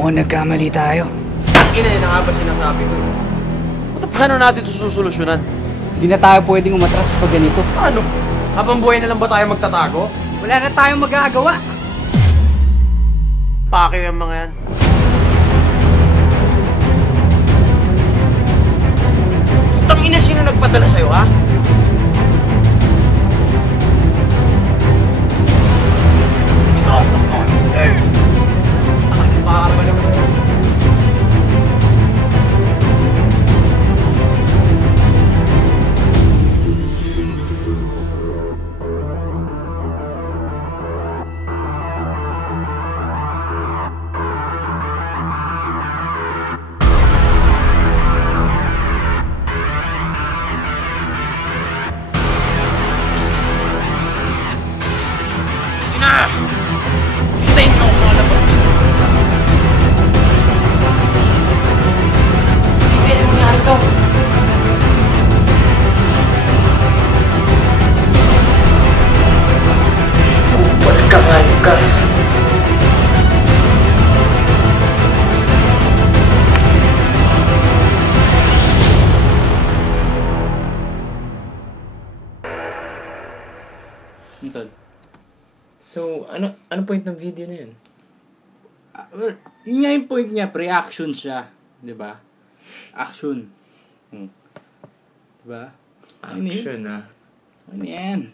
Mukhang nagkamali tayo. Ina, yun na nga ba sinasabi ko eh. Paano natin ito susolusyonan? Hindi na tayo pwedeng umatras pag ganito. Paano? Habang buhay na lang ba tayo magtatago? Wala na tayong magagawa. Pake yung mga yan. Putang ina, sino nagpadala sa'yo, ha? Hintayin mo ako malabas dito. Hindi pwede mangyari to. Kupal ka ngayon ka. So, ano point ng video na yun? Well, yun nga yung point niya, pre-action siya. Diba? Action. Diba? Action, ah. Ano yan?